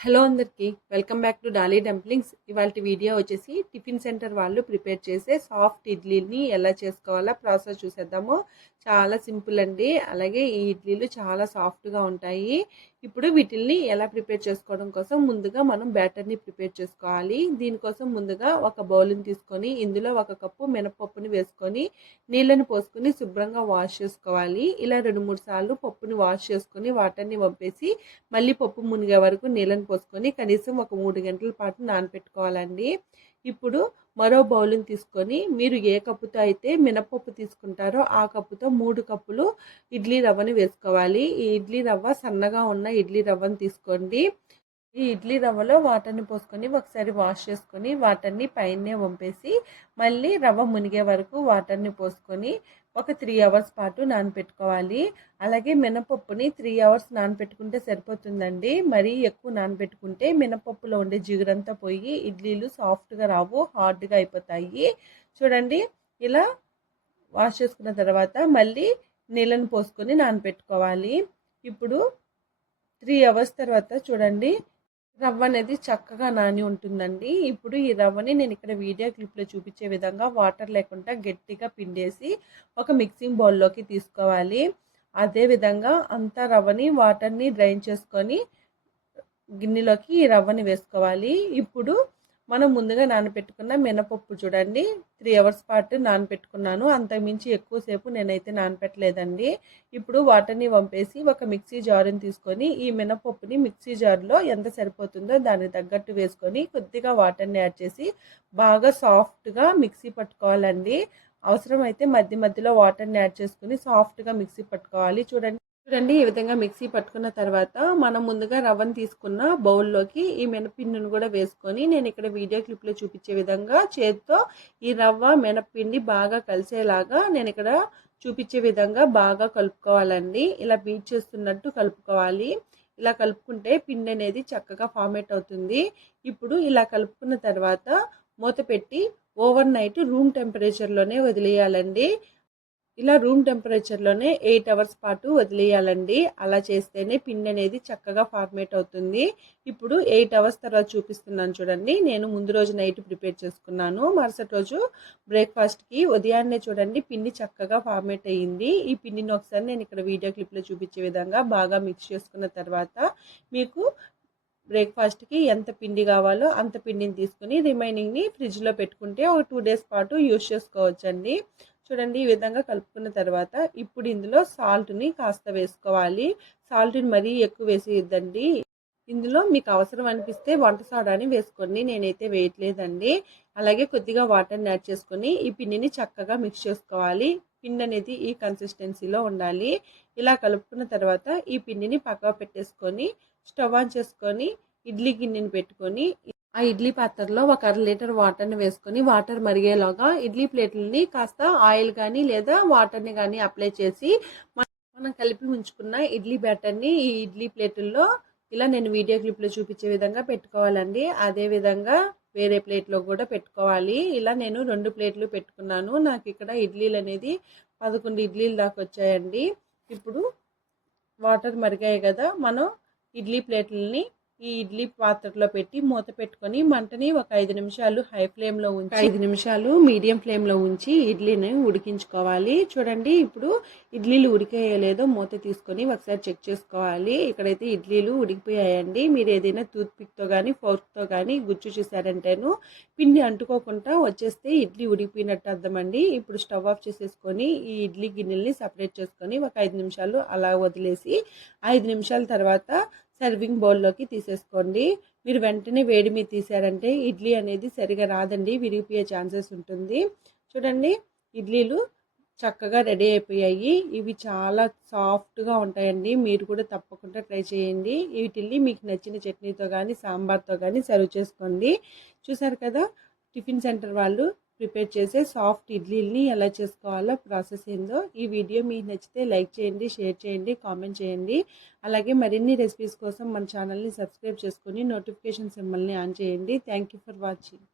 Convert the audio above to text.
Hello అందరికీ welcome back to Dolly dumplings. ఇవాళ video వచ్చేసి టిఫిన్ సెంటర్ వాళ్ళు ప్రిపేర్ చేసే సాఫ్ట్ ఇడ్లీని ఎలా చేసుకోవాలో ప్రాసెస్ చూసేద్దాము. చాలా సింపుల్ అండి. అలాగే ఈ ఇడ్లీలు చాలా సాఫ్ట్గా ఉంటాయి. ఇప్పుడు వీటిల్ని ఎలా ప్రిపేర్ చేసుకోవడం కోసం ముందుగా మనం బ్యాటర్ని ప్రిపేర్ చేసుకోవాలి. దీనికోసం ముందుగా ఒక బౌల్ని తీసుకొని ఇందులో ఒక కప్పు మినపప్పుని వేసుకొని నీళ్ళని పోసుకొని శుభ్రంగా వాష్ చేసుకోవాలి. ఇలా రెండు మూడు సార్లు పప్పుని వాష్ చేసుకొని వాటర్ని వంపేసి మళ్ళీ పప్పు మునిగే వరకు నీళ్ళని పోసుకొని కనీసం ఒక మూడు గంటల పాటు నానపెట్టుకోవాలండి. ఇప్పుడు మరో బౌల్ని తీసుకొని మీరు ఏ కప్పుతో అయితే మినపప్పు తీసుకుంటారో ఆ కప్పుతో మూడు కప్పులు ఇడ్లీ రవ్వని వేసుకోవాలి. ఈ ఇడ్లీ రవ్వ సన్నగా ఉన్న ఇడ్లీ రవ్వని తీసుకోండి. ఈ ఇడ్లీ రవ్వలో వాటర్ని పోసుకొని ఒకసారి వాష్ చేసుకొని వాటర్ని పైనే వంపేసి మళ్ళీ రవ్వ మునిగే వరకు వాటర్ని పోసుకొని ఒక త్రీ అవర్స్ పాటు నానపెట్టుకోవాలి అలాగే మినపప్పుని త్రీ అవర్స్ నానపెట్టుకుంటే సరిపోతుందండి. మరీ ఎక్కువ నానపెట్టుకుంటే మినపప్పులో ఉండే జిగురంతా పోయి ఇడ్లీలు సాఫ్ట్గా రావు హార్డ్గా అయిపోతాయి. చూడండి ఇలా వాష్ చేసుకున్న తర్వాత మళ్ళీ నీళ్ళని పోసుకొని నానపెట్టుకోవాలి ఇప్పుడు త్రీ అవర్స్ తర్వాత చూడండి రవ్వ అనేది చక్కగా నాని ఉంటుందండి. ఇప్పుడు ఈ రవ్వని నేను ఇక్కడ వీడియో క్లిప్లో చూపించే విధంగా వాటర్ లేకుండా గట్టిగా పిండేసి ఒక మిక్సింగ్ బౌల్లోకి తీసుకోవాలి. అదేవిధంగా అంతా రవ్వని వాటర్ని డ్రైన్ చేసుకొని గిన్నెలోకి ఈ రవ్వని వేసుకోవాలి. ఇప్పుడు మనం ముందుగా నానపెట్టుకున్న మినపప్పు చూడండి. త్రీ అవర్స్ పాటు నానపెట్టుకున్నాను అంతకుమించి ఎక్కువసేపు నేనైతే నానపెట్టలేదండి ఇప్పుడు వాటర్ని వంపేసి ఒక మిక్సీ జారుని తీసుకొని ఈ మినపప్పుని మిక్సీ జార్లో ఎంత సరిపోతుందో దానికి తగ్గట్టు వేసుకొని కొద్దిగా వాటర్ని యాడ్ చేసి బాగా సాఫ్ట్గా మిక్సీ పట్టుకోవాలండి. అవసరమైతే మధ్య మధ్యలో వాటర్ని యాడ్ చేసుకుని సాఫ్ట్గా మిక్సీ పట్టుకోవాలి. చూడండి. చూడండి ఈ విధంగా మిక్సీ పట్టుకున్న తర్వాత మనం ముందుగా రవ్వను తీసుకున్న బౌల్లోకి ఈ మినపిండిని కూడా వేసుకొని నేను ఇక్కడ వీడియో క్లిప్లో చూపించే విధంగా చేతితో ఈ రవ్వ మినపిండి బాగా కలిసేలాగా నేను ఇక్కడ చూపించే విధంగా బాగా కలుపుకోవాలండి. ఇలా బీట్ చేస్తున్నట్టు కలుపుకోవాలి. ఇలా కలుపుకుంటే పిండి అనేది చక్కగా ఫార్మేట్ అవుతుంది. ఇప్పుడు ఇలా కలుపుకున్న తర్వాత మూత పెట్టి ఓవర్ నైట్ రూమ్ టెంపరేచర్లోనే వదిలేయాలండి. ఇలా రూమ్ టెంపరేచర్లోనే ఎయిట్ అవర్స్ పాటు వదిలేయాలండి. అలా చేస్తేనే పిండి అనేది చక్కగా ఫార్మేట్ అవుతుంది. ఇప్పుడు ఎయిట్ అవర్స్ తర్వాత చూపిస్తున్నాను చూడండి. నేను ముందు రోజు నైట్ ప్రిపేర్ చేసుకున్నాను. మరుసటి రోజు బ్రేక్ఫాస్ట్కి ఉదయాన్నే చూడండి పిండి చక్కగా ఫార్మేట్ అయ్యింది. ఈ పిండిని ఒకసారి నేను ఇక్కడ వీడియో క్లిప్లో చూపించే విధంగా బాగా మిక్స్ చేసుకున్న తర్వాత మీకు బ్రేక్ఫాస్ట్కి ఎంత పిండి కావాలో అంత పిండిని తీసుకుని రిమైనింగ్ని ఫ్రిడ్జ్లో పెట్టుకుంటే ఒక టూ డేస్ పాటు యూజ్ చేసుకోవచ్చండి. చూడండి ఈ విధంగా కలుపుకున్న తర్వాత ఇప్పుడు ఇందులో సాల్ట్ని కాస్త వేసుకోవాలి. సాల్ట్ని మరీ ఎక్కువ వేసేయద్దండి. ఇందులో మీకు అవసరం అనిపిస్తే వంట సోడాని వేసుకోండి. నేనైతే వేయట్లేదండి. అలాగే కొద్దిగా వాటర్ని యాడ్ చేసుకొని ఈ పిండిని చక్కగా మిక్స్ చేసుకోవాలి. పిండి అనేది ఈ కన్సిస్టెన్సీలో ఉండాలి. ఇలా కలుపుకున్న తర్వాత ఈ పిండిని పక్కన పెట్టేసుకొని స్టవ్ ఆన్ చేసుకొని ఇడ్లీ గిన్నెని పెట్టుకొని ఆ ఇడ్లీ పాత్రలో ఒక అర లీటర్ వాటర్ని వేసుకొని వాటర్ మరిగేలాగా ఇడ్లీ ప్లేట్లని కాస్త ఆయిల్ కానీ లేదా వాటర్ని కానీ అప్లై చేసి మనం కలిపి ఉంచుకున్న ఇడ్లీ బ్యాటర్ని ఈ ఇడ్లీ ప్లేటుల్లో ఇలా నేను వీడియో క్లిప్లో చూపించే విధంగా పెట్టుకోవాలండి. అదే విధంగా వేరే ప్లేట్లో కూడా పెట్టుకోవాలి. ఇలా నేను రెండు ప్లేట్లు పెట్టుకున్నాను. నాకు ఇక్కడ ఇడ్లీలు అనేది పదకొండు ఇడ్లీలు దాకా వచ్చాయండి. ఇప్పుడు వాటర్ మరిగాయి కదా మనం ఇడ్లీ ప్లేట్లని ఈ ఇడ్లీ పాత్రలో పెట్టి మూత పెట్టుకొని మంటని ఒక ఐదు నిమిషాలు హై ఫ్లేమ్లో ఉంచి ఐదు నిమిషాలు మీడియం ఫ్లేమ్లో ఉంచి ఇడ్లీని ఉడికించుకోవాలి. చూడండి ఇప్పుడు ఇడ్లీలు ఉడికేయలేదో మూత తీసుకొని ఒకసారి చెక్ చేసుకోవాలి. ఇక్కడైతే ఇడ్లీలు ఉడికిపోయాయండి. మీరు ఏదైనా టూత్ పిక్తో కానీ ఫోర్క్తో కానీ గుచ్చు చూసారంటేను పిండి అంటుకోకుండా వచ్చేస్తే ఇడ్లీ ఉడికిపోయినట్టు అర్థమండి ఇప్పుడు స్టవ్ ఆఫ్ చేసేసుకొని ఈ ఇడ్లీ గిన్నెల్ని సపరేట్ చేసుకొని ఒక ఐదు నిమిషాలు అలా వదిలేసి ఐదు నిమిషాల తర్వాత సర్వింగ్ బౌల్లోకి తీసేసుకోండి. మీరు వెంటనే వేడి మీద తీసారంటే ఇడ్లీ అనేది సరిగా రాదండి విరిగిపోయే ఛాన్సెస్ ఉంటుంది. చూడండి ఇడ్లీలు చక్కగా రెడీ అయిపోయాయి. ఇవి చాలా సాఫ్ట్గా ఉంటాయండి. మీరు కూడా తప్పకుండా ట్రై చేయండి. వీటిల్ని మీకు నచ్చిన చట్నీతో కానీ సాంబార్తో కానీ సర్వ్ చేసుకోండి. చూసారు కదా టిఫిన్ సెంటర్ వాళ్ళు ప్రిపేర్ చేసే సాఫ్ట్ ఇడ్లీని ఎలా చేసుకోవాలో ప్రాసెస్ ఏందో ఈ వీడియో మీకు నచ్చితే లైక్ చేయండి షేర్ చేయండి కామెంట్ చేయండి. అలాగే మరిన్ని రెసిపీస్ కోసం మన ఛానల్ని సబ్స్క్రైబ్ చేసుకొని నోటిఫికేషన్ సింబల్ని ఆన్ చేయండి. Thank for watching